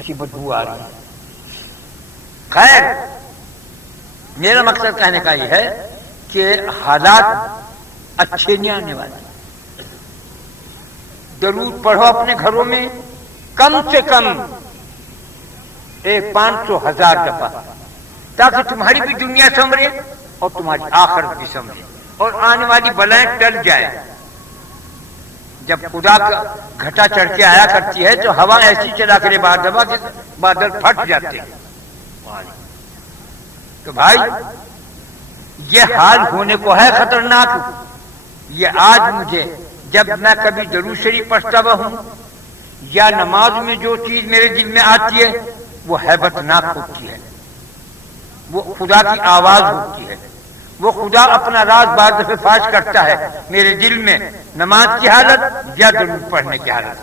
کسی بدبو آ رہی ہے. خیر میرا مقصد کہنے کا یہ ہے کہ حالات اچھے نہیں آنے والے. درود پڑھو اپنے گھروں میں کم سے کم 500,000 دفعہ، تاکہ تمہاری بھی دنیا سنورے اور تمہاری آخرت بھی سنورے اور آنے والی بلائیں ٹل جائے. جب خدا کا گھٹا چڑھ کے آیا کرتی ہے تو ہوا ایسی چلا کرے بعد دفعہ کہ بادل پھٹ جاتے ہیں. تو بھائی یہ حال ہونے کو ہے خطرناک. یہ آج مجھے جب میں کبھی درود شریف پڑھتا ہوا ہوں یا نماز میں جو چیز میرے دل میں آتی ہے وہ ہیبت ناک ہوتی ہے، وہ خدا کی آواز ہوتی ہے، وہ خدا اپنا راز بعض دفعہ فاش کرتا ہے میرے دل میں نماز کی حالت یا درود پڑھنے کی حالت.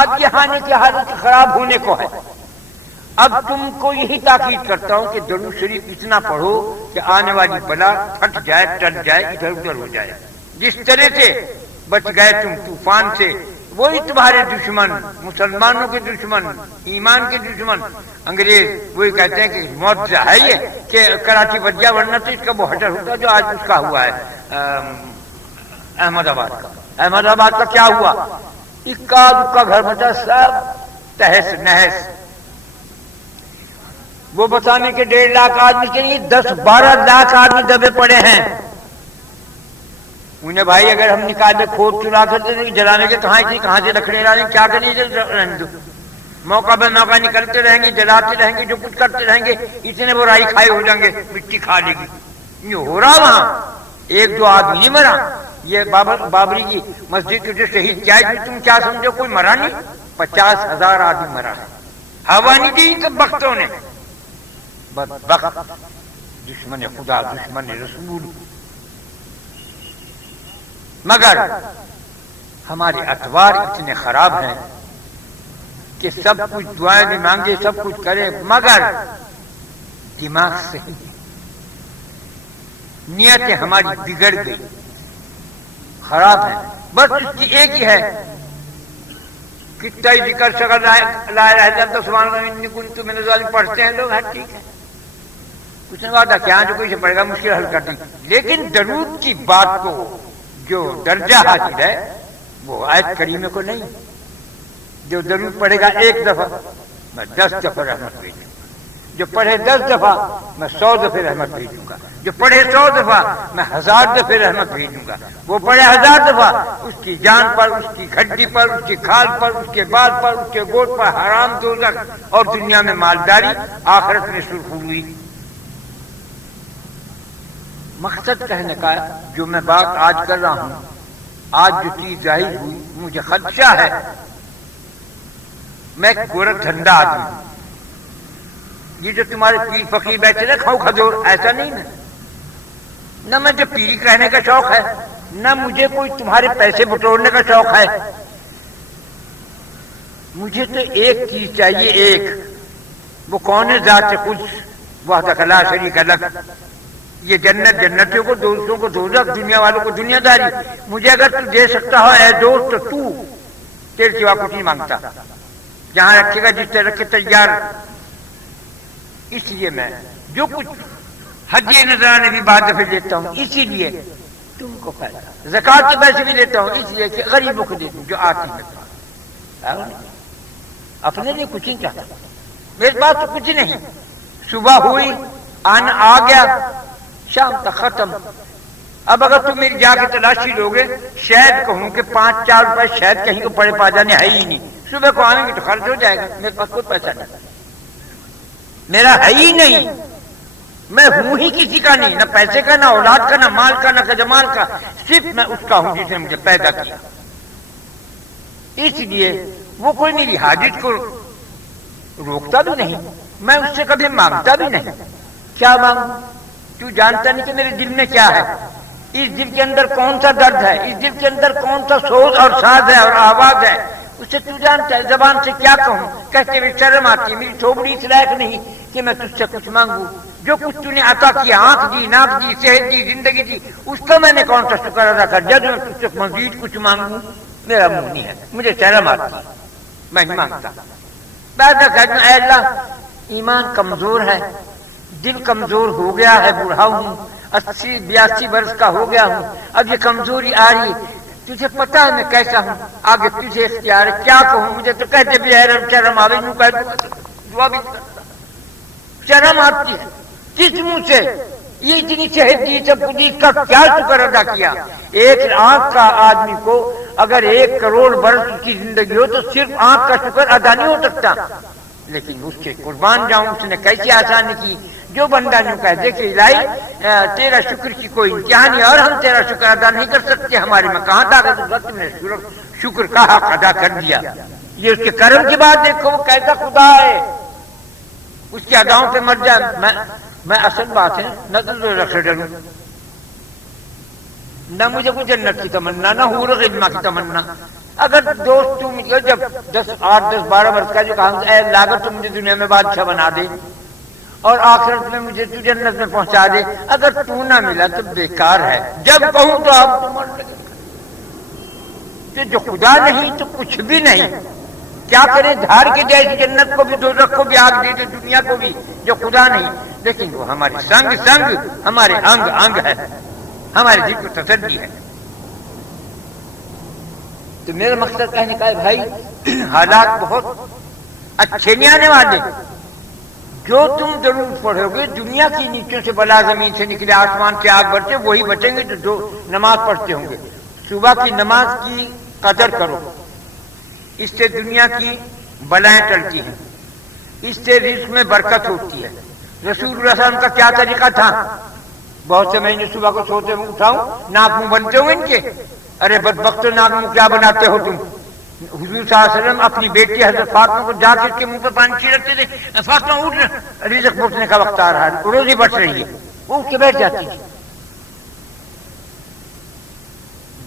آج یہ آنے کی حالت خراب ہونے کو ہے. اب تم کو یہی تاکید کرتا ہوں کہ درود شریف اتنا پڑھو کہ آنے والی بلا پھٹ جائے، ٹل جائے، ادھر ادھر ہو جائے. جس طرح سے بچ گئے تم طوفان سے، وہی تمہارے دشمن، مسلمانوں کے دشمن، ایمان کے دشمن انگریز وہی کہتے ہیں کہ موت ہے یہ کہ کراچی بچ گیا، ورنہ تو اس کا وہ حشر ہوتا جو آج اس کا ہوا ہے احمد آباد کا. احمد آباد کا کیا ہوا؟ اکا دکا گھر بچا، سب تہس نہس. وہ بتانے کے 1.5 لاکھ آدمی کے لیے 10-12 لاکھ آدمی دبے پڑے ہیں. انہیں بھائی اگر ہم نکالے کھود چلا کرتے جلانے کے کہاں سے لکڑیں لانے، کیا کریں گے؟ رہنے دو. موقع بے موقع نکلتے رہیں گے، جلاتے رہیں گے، جو کچھ کرتے رہیں گے، اتنے وہ رائی کھائے ہو جائیں گے، مٹی کھا لے گی. یہ ہو رہا وہاں. 1-2 آدمی نہیں مرا. یہ بابری کی مسجد کے جو شہید کیا ہے، تم کیا سمجھو کوئی مرا نہیں؟ 50,000 آدمی مرا ہے. ہوا نہیں دی ان کے بختوں نے. بدبخت دشمن خدا، دشمن رسول. مگر ہمارے اطوار اتنے خراب ہیں کہ سب کچھ دعائیں بھی مانگے، سب کچھ کرے، مگر دماغ سے نیتیں ہماری بگڑ گئی، خراب ہیں. بس اس کی ایک ہی ہے، کتنا ہی ذکر شکر لا الہ الا اللہ سبحان اللہ انی کنت من الظالمین پڑھتے ہیں لوگ. ہر ٹھیک ہے، کچھ نہیں بات ہے کیا جو کوئی سے پڑھے گا مشکل حل کر دیں. لیکن درود کی بات کو جو درجہ حاصل ہے وہ آیت کریمہ کو نہیں. جو درود پڑھے گا 1 دفعہ میں 10 دفعہ رحمت بھیجوں گا. جو پڑھے 10 دفعہ میں 100 دفعہ رحمت بھیجوں گا. جو پڑھے 100 دفعہ میں 1000 دفعہ رحمت بھیجوں گا. وہ پڑھے 1000 دفعہ اس کی جان پر، اس کی ہڈی پر، اس کی کھال پر، اس کے بال پر، اس کے گوٹ پر حرام دوزخ اور دنیا میں مالداری، آخرت میں سرخروئی. مقصد کہنے کا جو میں بات آج کر رہا ہوں، آج جو چیز ظاہر ہوئی، مجھے خدشہ ہے. میں گورکھ دھندا آدمی ہوں. یہ جو تمہارے پیر فقیر بیٹھے نا کھاؤ کھجور، ایسا نہیں ہے. نہ مجھے پیری کہنے کا شوق ہے، نہ مجھے کوئی تمہارے پیسے بٹورنے کا شوق ہے. مجھے تو ایک چیز چاہیے، ایک. وہ کون ہے؟ ذات خود وحدہ لا شریک لہ. یہ جنت جنتوں کو، دوستوں کو دوزخ، دنیا والوں کو دنیا داری. مجھے اگر تو دے سکتا ہو اے دوست تو تیرے سوا کچھ نہیں مانگتا. جہاں رکھے گا جس طرح رکھے تیار. اس لیے میں جو کچھ ہدیے نذرانے بھی بعد دفعہ دیتا ہوں، اسی لیے تم کو فائدہ. زکوٰۃ کے پیسے بھی دیتا ہوں اس لیے کہ غریبوں کو دے دوں جو آتی ہے. اپنے لیے کچھ نہیں چاہتا. میرے پاس تو کچھ نہیں. صبح ہوئی آنا آ گیا، شام تک ختم. اب اگر تم میری جا کے تلاشی لوگے، شاید کہوں کہ 5-4 روپے شاید کہیں کو پڑے پا جانے ہے ہی نہیں. صبح کو آئیں گے تو خرچ ہو جائے گا. میرے پاس کوئی پیسہ نہیں، میرا ہے ہی نہیں. میں ہوں ہی کسی کا نہیں، نہ پیسے کا، نہ اولاد کا، نہ مال کا، نہ جمال کا. صرف میں اس کا ہوں جس نے مجھے پیدا کیا. اس لیے وہ کوئی میری حاجت کو روکتا بھی نہیں، میں اس سے کبھی مانگتا بھی نہیں. کیا مانگوں؟ تو جانتا نہیں کہ میرے دل میں کیا ہے. اس دل کے اندر کون سا درد ہے، اس دل کے اندر کون سا سوز اور ساز ہے اور آواز ہے، اسے تو جانتا ہے. زبان سے کیا کہوں، کہتے ہوئے شرم آتی ہے. میری چوبڑی اس لائق نہیں کہ میں تجھ سے کچھ مانگوں. جو کچھ تو نے عطا کیا، آنکھ دی، ناک دی، صحت دی، زندگی دی، اس کا میں نے کون سا شکر ادا کر دیا جو میں تجھ سے مزید کچھ مانگوں. میرا منہ نہیں ہے، مجھے شرم آتی ہے. میں نہیں مانگتا. بعد میں کہتا ہوں اے اللہ ایمان کمزور ہے، دل کمزور ہو گیا ہے، بوڑھا ہوں، 80-82 برس کا ہو گیا ہوں، اب یہ کمزوری آ رہی ہے، تجھے پتا ہے میں کیسا ہوں، آگے تجھے اختیار ہے، کیا کہوں؟ مجھے تو کہتے بھی ہے شرم آ گئی، دعا بھی شرم آتی ہے، کس منہ سے یہ اتنی صحت دی سب کچھ کا کیا شکر ادا کیا؟ ایک آنکھ کا آدمی کو اگر 1 کروڑ برس کی زندگی ہو تو صرف آنکھ کا شکر ادا نہیں ہو سکتا، لیکن اس کے قربان جاؤں اس نے کیسی آسانی کی۔ جو بندہ یوں کہتے کہ الہی تیرا شکر کی کوئی انتہا نہیں اور ہم تیرا شکر ادا نہیں کر سکتے، ہمارے میں کہاں طاقت ہوگا، تم نے شکر کا حق ادا کر دیا۔ یہ اس کے کرم کی بات دیکھو، وہ کیسا خدا ہے، اس کی اداؤں پہ مر جائے۔ میں اصل بات ہے نہ تو رکھے ڈروں، نہ مجھے کوئی جنت کی تمنا، نہ حور غلما کی تمنا۔ اگر دوست تم جب 8-10-12 برس کا جو کہا اے اللہ اگر تم مجھے دنیا میں بادشاہ بنا دے اور آخرت میں مجھے تو جنت میں پہنچا دے، اگر تو نہ ملا تو بیکار ہے، جب کہوں تو آپ تو من لگے کہ جو خدا نہیں تو کچھ بھی نہیں، کیا کریں؟ دھار کے جیسی جنت کو بھی، دوزخ کو بھی آگ دے دے، دنیا کو بھی، جو خدا نہیں، لیکن وہ ہمارے سنگ ہمارے انگ ہے، ہمارے دل کو تسلی ہے۔ تو میرا مقصد کہنے کا ہے بھائی حالات بہت اچھے نہیں آنے والے، جو تم ضرور پڑھو گے دنیا کی نیچوں سے بلا زمین سے نکلے، آسمان سے آگ برسے، وہی بچیں گے جو نماز پڑھتے ہوں گے۔ صبح کی نماز کی قدر کرو، اس سے دنیا کی بلائیں ٹلتی ہیں، اس سے رزق میں برکت ہوتی ہے۔ رسول اللہ صلی اللہ علیہ وسلم کا کیا طریقہ تھا؟ بہت سے مہینے صبح کو سوتے ہوئے اٹھاؤں، ناک منہ بنتے ہوں ان کے، ارے بدبختو ناک منہ کیا بناتے ہو تم؟ حضور صلی اللہ علیہ وسلم اپنی بیٹی حضرت فاطمہ کو جا کے اس کے منہ پہ پانی چھڑکتے تھے، فاطمہ اٹھ، رزق پہنچنے کا وقت آ رہا ہے، روزی بچ رہی ہے، وہ اٹھ کے بیٹھ جاتی تھی۔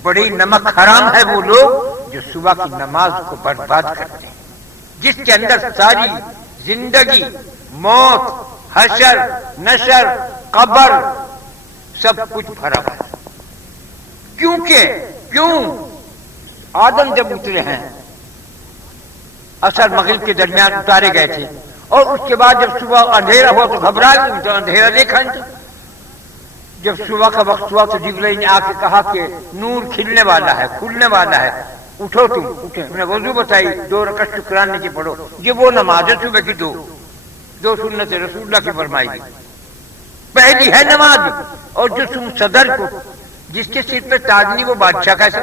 بڑی نمک حرام ہے وہ لوگ جو صبح کی نماز کو برباد کرتے ہیں، جس کے اندر ساری زندگی، موت، حشر، نشر، قبر سب کچھ بھرا ہوا ہے۔ کیوں آدم جب اترے ہیں اثر مغرب کے درمیان اتارے گئے تھے، اور اس کے بعد جب صبح اندھیرا ہوا تو گھبرائے، تو اندھیرا دیکھا نہیں۔ جب صبح کا وقت ہوا تو جبرائیل نے آ کے کہا کہ نور کھلنے والا ہے، کھلنے والا ہے، اٹھو تم۔ اٹھے، انہوں نے وضو بتائی، 2 رکعت شکرانے کی پڑھو، یہ وہ نماز ہے صبح کی، دو سنت رسول اللہ کی فرمائی گئی، پہلی ہے نماز۔ اور جو تم صدر کو جس کے سر پہ تاج نہیں وہ بادشاہ کیسا؟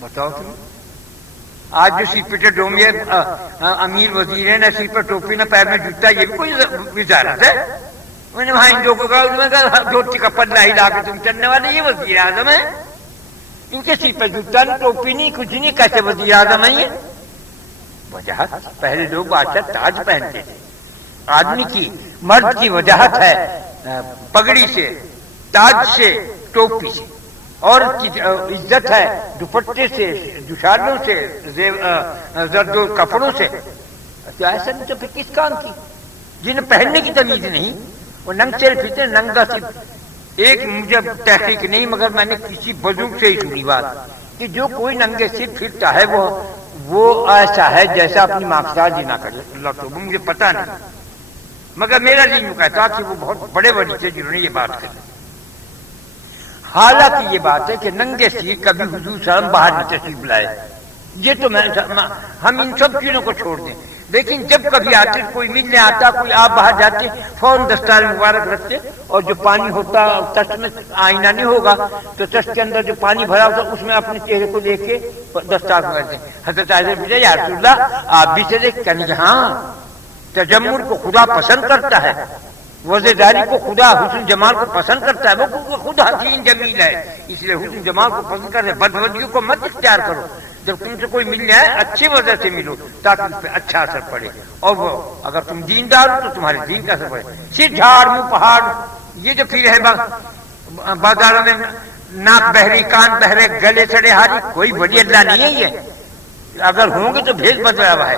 بتاؤ تم۔ آج جو سر پہ ڈومی امیر وزیر ہے، نہ سر پہ ٹوپی نہ پیر میں جوتا، یہ بھی کوئی وزارت ہے؟ میں نے وہاں ہندوؤں کو کہا، انہوں نے کہا دھوتی کا پلہ ہلا کے تم چلنے والے، یہ وزیر اعظم ہے؟ ان کے سر پہ جوتا نہیں، ٹوپی نہیں، کچھ نہیں، کیسے وزیر اعظم ہے یہ؟ وجاہت، پہلے لوگ بادشاہ تاج پہنتے تھے، آدمی کی، مرد کی وجاہت ہے پگڑی سے، تاج سے، ٹوپی سے، عورت کی عزت ہے دوپٹے سے، دوشالوں سے، زرد کپڑوں سے۔ تو ایسا نہیں تو پھر کس کام کی؟ جنہیں پہننے کی تمیز نہیں وہ ننگ چل پھرتے، ننگا صرف ایک مجھے تحقیق نہیں مگر میں نے کسی بزرگ سے ہی سنی بات کہ جو کوئی ننگے صرف پھرتا ہے وہ ایسا ہے جیسا اپنی ماں کے ساتھ جنا کرے۔ اللہ تو مجھے پتا نہیں، مگر میرا دل یوں کہتا کہ وہ بہت بڑے ولی تھے جنہوں نے یہ بات کہی۔ حالانکہ یہ بات ہے کہ ننگے سیر کبھی حضور صلی اللہ علیہ وسلم باہر نہیں تشریف لائے، یہ تو ہم ان سب چیزوں کو چھوڑ دیں، لیکن جب کبھی آتے، کوئی ملنے آتا، کوئی آپ باہر جاتے، فوراً دستار مبارک رکھتے، اور جو پانی ہوتا تشت میں آئینہ نہیں ہوگا تو تشت کے اندر جو پانی بھرا ہوتا اس میں اپنے چہرے کو دیکھ کے دستار کو کرتے۔ حضرت عائشہ پوچھا یا رسول اللہ آپ بھی چلے؟ کہنے کہ ہاں، تجمل کو خدا پسند کرتا ہے، وزیداری کو خدا حسن جمال کو پسند کرتا ہے، وہ خود حسین جمیل ہے، اس لیے حسن جمال کو پسند کرتے ہیں۔ بدوجیوں کو مت اختیار کرو، جب تم سے کوئی مل جائے اچھی وجہ سے ملو تاکہ اس پہ اچھا اثر پڑے، اور وہ اگر تم دیندار ہو تو تمہارے دین کا اثر پڑے۔ صرف جھاڑ منہ پہاڑ یہ جو پھر ہے بازاروں میں، ناک بہری، کان بہرے، گلے سڑے ہاری، کوئی ولی اللہ نہیں ہے یہ، اگر ہوں گے تو بھیج بدلا ہوا ہے،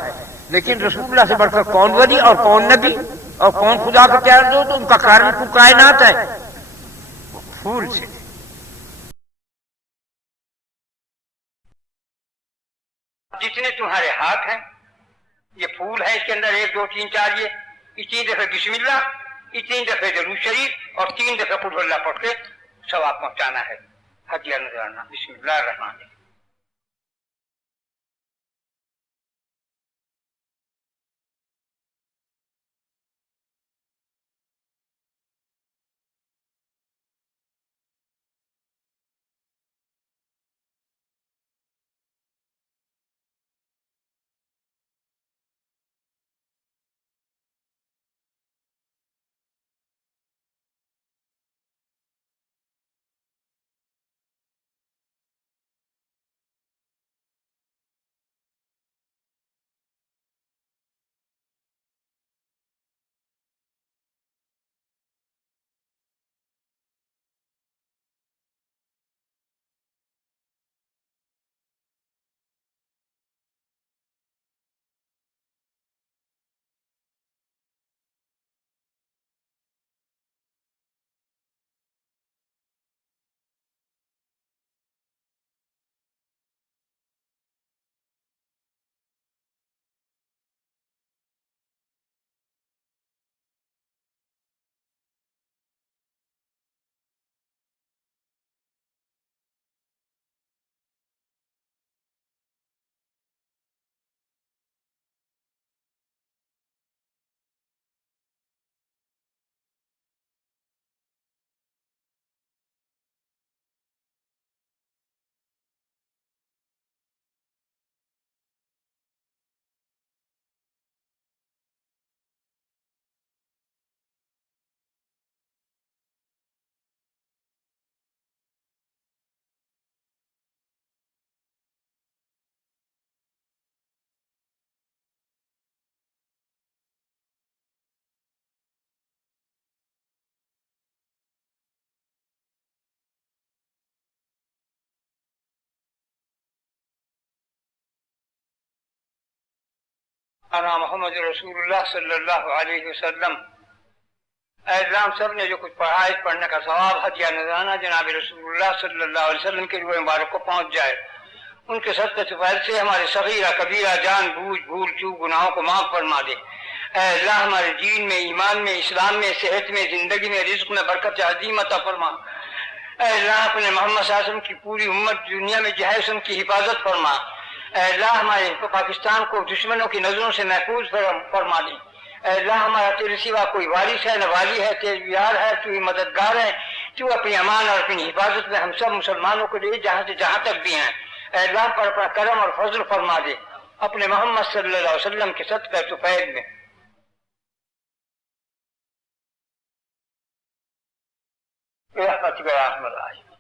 لیکن رسول اللہ سے بڑھ کر کون ولی اور کون نبی اور کون خدا کا پیار دو، تو ان کا کارن تو کائنات ہے، وہ پھول سے۔ جتنے تمہارے ہاتھ ہیں یہ پھول ہے اس کے اندر 1 2 3 4 یہ 3 دفعہ بسم اللہ، یہ 3 دفعہ درود شریف اور 3 دفعہ قل اللہ پڑھ کے ثواب پہنچانا ہے، ہدیہ نذرانہ۔ بسم اللہ الرحمن الرحیم۔ انا محمد رسول اللہ صلی اللہ علیہ وسلم۔ اے اسلام سب نے جو کچھ پڑھا ہے پڑھنے کا ثواب ہدیہ نذرانہ جناب رسول اللہ صلی اللہ علیہ وسلم کے روح مبارک کو پہنچ جائے۔ ان کے صدقے سے فیض سے ہمارے صغیرہ کبیرہ جان بوجھ بھول چوک گناہوں کو معاف فرما دے۔ اے اللہ ہمارے دین میں، ایمان میں، اسلام میں، صحت میں، زندگی میں، رزق میں برکت عظیم عطا فرما۔ اے اللہ اپنے محمد صلی اللہ علیہ وسلم کی پوری امت دنیا میں جو ہے ان کی حفاظت فرما۔ اے اللہ ہمارے پاکستان کو دشمنوں کی نظروں سے محفوظ فرما دے۔ اے اللہ ہمارا تیرے سوا کوئی وارث ہے نہ والی ہے، تیرے یار ہے، تو ہی مددگار ہے۔ تو اپنی امان اور اپنی حفاظت میں ہم سب مسلمانوں کو لے جہاں سے جہاں تک بھی ہیں۔ اے اللہ پر اپنا کرم اور فضل فرما دے اپنے محمد صلی اللہ علیہ وسلم کے صدقہ طفیل میں۔ برحمتک یا ارحم الراحمین۔